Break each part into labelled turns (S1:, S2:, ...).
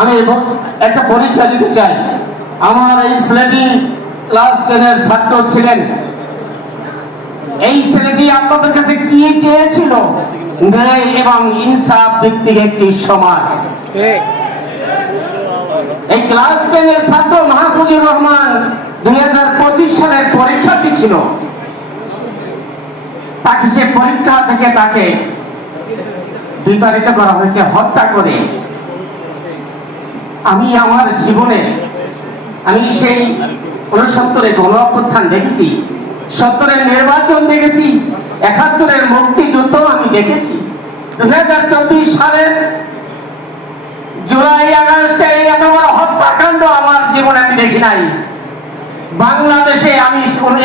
S1: আমি একটা পরিচয় দিতে চাই। আমার এই ছেলেটি ক্লাস টেনের ছাত্র ছিলেন। এই ছেলেটি আপনাদের কাছে কি চেয়েছিল? ন্যায় এবং ইনসাফ ভিত্তিক একটি সমাজ। এই ক্লাস টেনের ছাত্র মাহফুজুর রহমান দুই হাজার পঁচিশ সালের পরীক্ষার্থী ছিল। তাকে সে পরীক্ষা থেকে তাকে বিতাড়িত করা হয়েছে, হত্যা করে। আমি আমার জীবনে আমি সেই উনসত্তরে গণ অভ্যুত্থান দেখেছি, সত্তরের নির্বাচন দেখেছি, একাত্তরের মুক্তিযুদ্ধ আমি দেখেছি। দুই হাজার চব্বিশ সালের জুলাই আগস্টে এত বড় হত্যাকাণ্ড আমার জীবনে আমি দেখি নাই। বাংলাদেশে আমি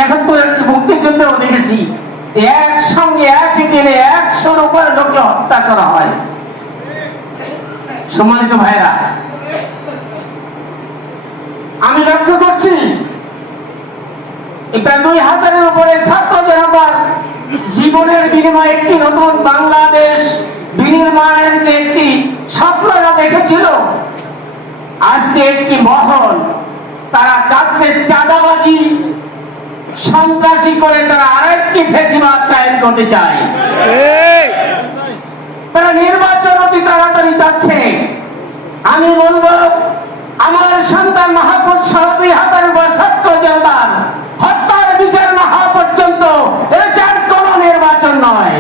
S1: একাত্তরের মুক্তিযুদ্ধেও দেখেছি। একসঙ্গে একই দিনে একশোর উপরে লোককে হত্যা করা হয়। সম্মানিত ভাইরা আমি লক্ষ্য করছি। এটা দুই হাজারের উপরে ছাত্র জনতার জীবনের বিনিময়ে একটি নতুন বাংলাদেশ বিনির্মাণের যে একটি স্বপ্নরা দেখেছিল আজকে একটি মহল। তারা চাচ্ছে চাঁদাবাজি সন্ত্রাসী করে তারা আরেকটি ফেসিবাদ কায়েম করতে চায়। তারা নির্বাচন অতি তাড়াতাড়ি চাচ্ছে। আমি বলব আমার সন্তান মাহবুব সহ দুই হাজার উপর ছাত্র জনতার হত্যার বিচার না হওয়া পর্যন্ত এসব কোন নির্বাচন নয়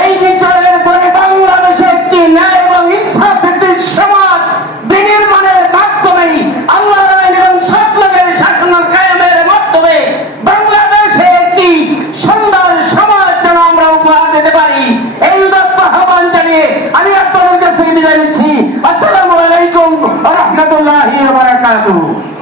S1: এই বিচারের পরে বাংলাদেশে একটি ন্যায় এবং ইনসাফ ভিত্তিক সমাজ বিনির্মাণের মাধ্যমেই আল্লাহ আইন এবং সৎলোকের শাসনের কায়েমের মাধ্যমে বাংলাদেশে একটি সুন্দর সমাজ যেন আমরা উপহার দিতে পারি এই উদাত্ত আহ্বান জানিয়ে আমি আপনাদের